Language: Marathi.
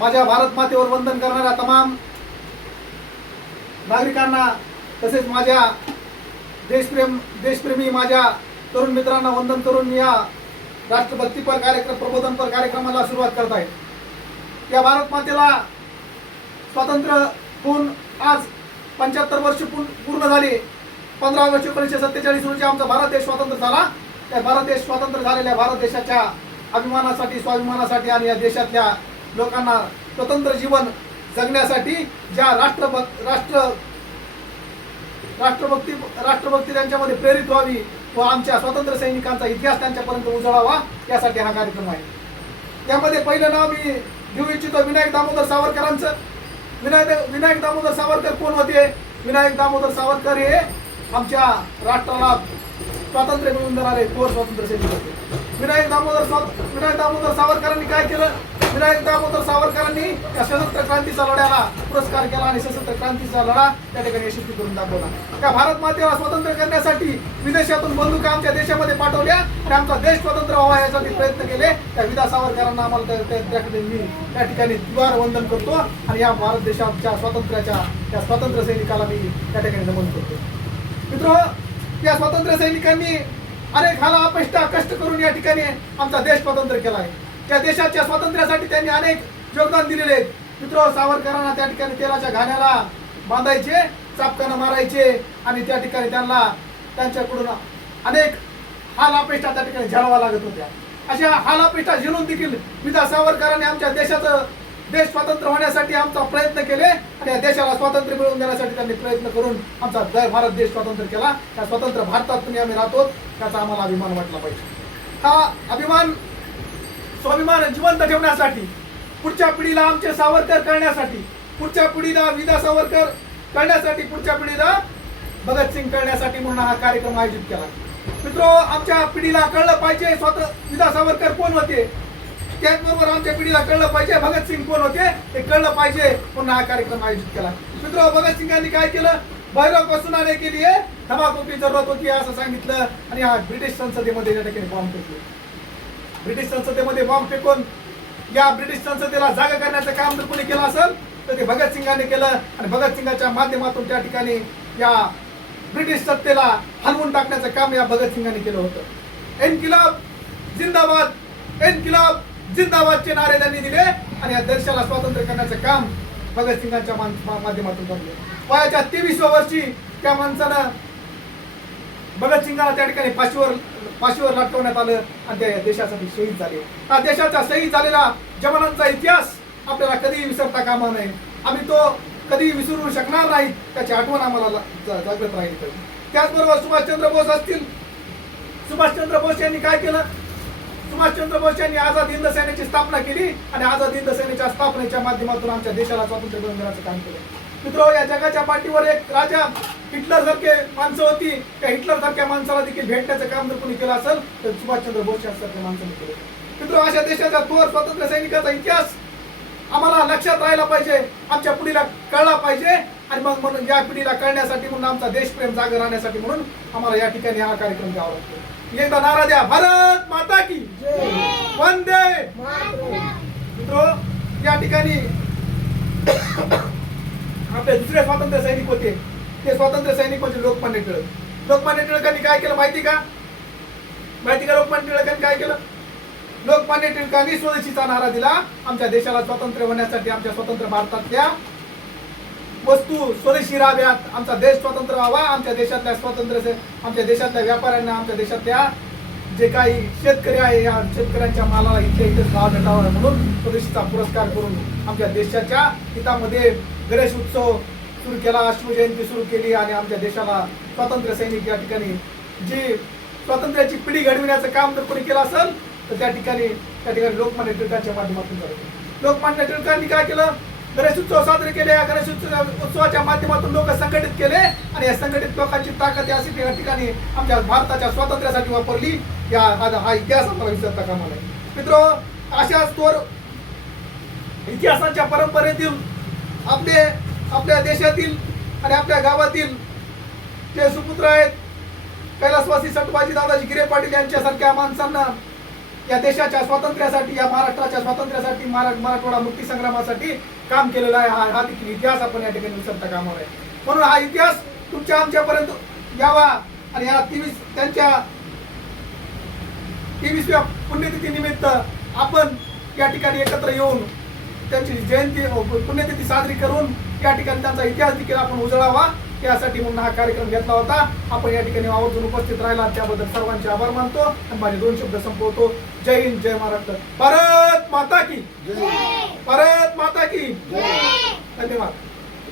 माझ्या भारत मातेवर वंदन करणाऱ्या तमाम नागरिकांना तसेच माझ्या देशप्रेमी माझ्या तरुण मित्रांना वंदन करून या राष्ट्रभक्तीपर कार्यक्रम प्रबोधनपर कार्यक्रमाला सुरुवात करत आहे। या भारत मातेला स्वातंत्र्य होऊन आज 75 वर्ष पूर्ण झाली। 15 ऑगस्ट 1947 रोजी आमचा भारत देश स्वतंत्र झाला। त्या भारत देश स्वतंत्र झालेल्या भारत देशाच्या अभिमानासाठी स्वाभिमानासाठी आणि या देशातल्या लोकांना स्वतंत्र जीवन जगण्यासाठी ज्या राष्ट्रभक्ती त्यांच्यामध्ये प्रेरित व्हावी व आमच्या स्वातंत्र्य सैनिकांचा इतिहास त्यांच्यापर्यंत उजळावा यासाठी हा कार्यक्रम आहे। त्यामध्ये पहिलं नाव मी घेऊ इच्छितो विनायक दामोदर सावरकरांचं। विनायक दामोदर सावरकर कोण होते? विनायक दामोदर सावरकर हे आमच्या राष्ट्राला स्वातंत्र्य मिळवून देणारे थोर स्वातंत्र्य सैनिक होते। विनायक दामोदर सावरकरांनी काय केलं? विनायक दामोदर सावरकरांनी या सशस्त्र क्रांतीचा लढ्याला पुरस्कार केला आणि सशस्त्र क्रांतीचा लढा त्या ठिकाणी यशस्वी करून दाखवला। त्या भारत मातेला स्वतंत्र करण्यासाठी विदेशातून बंदुका आमच्या देशामध्ये पाठवल्या आणि आमचा देश स्वतंत्र व्हावा यासाठी प्रयत्न केले। त्या विदा सावरकरांना आम्हाला मी त्या ठिकाणी द्वार वंदन करतो आणि या भारत देशाच्या त्या स्वातंत्र्य सैनिकाला मी त्या ठिकाणी नमन करतो। मित्र, या स्वातंत्र्य सैनिकांनी अनेक हाला अपेष्टा कष्ट करून या ठिकाणी आमचा देश स्वतंत्र केला आहे। त्या देशाच्या स्वातंत्र्यासाठी त्यांनी अनेक योगदान दिलेले आहेत। मित्र, सावरकरांना त्या ठिकाणी तेलाच्या घाण्याला बांधायचे, चापकानं मारायचे आणि त्या ठिकाणी त्यांच्याकडून अनेक हाल अपेष्टा त्या ठिकाणी झेलावा लागत होत्या। अशा हाल अपेष्टा झेलून देखील विदा सावरकरांनी आमच्या देश स्वतंत्र होण्यासाठी आमचा प्रयत्न केले आणि या देशाला स्वातंत्र्य मिळवून देण्यासाठी त्यांनी प्रयत्न करून आमचा भारत देश स्वतंत्र केला। त्या स्वतंत्र भारतात तुम्ही आम्ही राहतो त्याचा आम्हाला अभिमान वाटला पाहिजे। हा अभिमान स्वाभिमान जिवंत ठेवण्यासाठी, पुढच्या पिढीला आमचे सावरकर करण्यासाठी, पुढच्या पिढीला विदा सावरकर करण्यासाठी, पुढच्या पिढीला भगतसिंग करण्यासाठी म्हणून हा कार्यक्रम आयोजित केला। मित्रो, आमच्या पिढीला कळलं पाहिजे विदा सावरकर कोण होते, त्याचबरोबर आमच्या पिढीला कळलं पाहिजे भगतसिंग कोण होते हे कळलं पाहिजे म्हणून हा कार्यक्रम आयोजित केला। मित्रो, भगतसिंगांनी काय केलं? भैरव को सुनाने के लिए तंबाखू की जरूरत होती असं सांगितलं आणि हा ब्रिटिश संसदेमध्ये त्या ठिकाणी बॉम्ब फेकले। ब्रिटिश संसदेमध्ये बॉम्ब फेकून या ब्रिटिश संसदेला जागा करण्याचं काम जर कोणी केलं असेल तर ते भगतसिंगांनी केलं आणि भगतसिंगाच्या माध्यमातून त्या ठिकाणी या ब्रिटिश सत्तेला हलवून टाकण्याचं काम या भगतसिंगांनी केलं होतं। इन्किलाब जिंदाबाद, इन्किलाब जिंदाबादचे नारे त्यांनी दिले आणि या देशाला स्वातंत्र्य करण्याचं काम भगतसिंगांच्या माध्यमातून करले। वयाच्या 23व्या वर्षी त्या माणसानं भगतसिंगाला त्या ठिकाणी फाशीवर लटकवण्यात आलं आणि त्या देशासाठी शहीद झाले। हा देशाचा शहीद झालेला जवानांचा इतिहास आपल्याला कधीही विसरता कामा नये। आम्ही तो कधी विसरू शकणार नाही, त्याची आठवण आम्हाला जागृत राहिली पाहिजे। त्याचबरोबर सुभाषचंद्र बोस असतील, सुभाषचंद्र बोस यांनी काय केलं? सुभाषचंद्र बोस यांनी आझाद हिंद सेनेची स्थापना केली आणि आझाद हिंद सेनेच्या स्थापनेच्या माध्यमातून आमच्या देशाला स्वातंत्र्य मिळवून देण्याचं काम केलं। मित्रो, या जगाच्या पाठीवर एक राजा हिटलर सारखे माणसं होती, त्या हिटलर सारख्या माणसाला देखील भेटण्याचं काम जर कोणी केलं असेल तर सुभाषचंद्र बोस सारख्या माणसाने केलं। मित्रो, अशा देशाच्या थोर स्वातंत्र्य सैनिकाचा इतिहास आम्हाला लक्षात राहायला पाहिजे, आमच्या पिढीला कळला पाहिजे आणि मग म्हणून या पिढीला कळण्यासाठी म्हणून आमचा देशप्रेम जागा राहण्यासाठी म्हणून आम्हाला या ठिकाणी हा कार्यक्रम घ्यावा लागतो। एकदा नारा द्या, भारत माता की वंदे मातरम। मित्रो, या ठिकाणी आपले दुसरे स्वातंत्र्य सैनिक होते, ते स्वातंत्र्य सैनिक म्हणजे लोकमान्य टिळक। लोकमान्य टिळकांनी काय केलं माहिती का? लोकमान्य टिळकांनी काय केलं? लोकमान्य टिळकांनी स्वदेशीचा नारा दिला। आमच्या देशाला स्वातंत्र्य होण्यासाठी आमच्या स्वतंत्र भारतातल्या वस्तू स्वदेशी राहाव्यात, आमचा देश स्वतंत्र व्हावा, आमच्या देशातल्या व्यापाऱ्यांना, आमच्या देशातल्या जे काही शेतकरी आहे या शेतकऱ्यांच्या मालाला इथेच भाव भेटावा म्हणून स्वदेशीचा पुरस्कार करून आमच्या देशाच्या हितामध्ये गणेश उत्सव सुरू केला, अश्वजयंती सुरू केली आणि आमच्या देशाला स्वातंत्र्य सैनिक या ठिकाणी जी स्वातंत्र्याची पिढी घडविण्याचं काम जर कोणी केलं असेल तर त्या ठिकाणी लोकमान्य टिळकांच्या माध्यमातून झालं। लोकमान्य टिळकांनी काय केलं? गणेश उत्सव साजरे केले। या गणेश उत्सवाच्या माध्यमातून लोक संघटित केले आणि या संघटित लोकांची ताकद या ठिकाणी आमच्या भारताच्या स्वातंत्र्यासाठी वापरली। हा इतिहास आम्हाला विसरता कामा नये। मित्रो, अशाच थोर इतिहासाच्या परंपरेतील आपल्या देशातील आणि आपल्या गावातील जे सुपुत्र आहेत कैलासवासी सटवाजी दादाजी गिरे पाटील यांच्यासारख्या माणसांना या देशाच्या स्वातंत्र्यासाठी, या महाराष्ट्राच्या स्वातंत्र्यासाठी, मराठवाडा मुक्ती संग्रामासाठी काम केलेला आहे. हा देखील इतिहास आपण या ठिकाणी विसरता कामा नये. म्हणून हा इतिहास तुमच्या आमच्यापर्यंत यावा आणि या त्यांच्या 23व्या पुण्यतिथी निमित्त आपण या ठिकाणी एकत्र येऊन त्यांची जयंती पुण्यतिथी साजरी करून या ठिकाणी त्यांचा इतिहास देखील आपण उजळावा, यासाठी म्हणून हा कार्यक्रम घेतला होता. आपण या ठिकाणी आवर्जून उपस्थित राहिला, त्याबद्दल सर्वांचे आभार मानतो आणि माझे 2 शब्द संपवतो. जय हिंद, जय महाराष्ट्र, भारत माता की, भारत माता की धन्यवाद.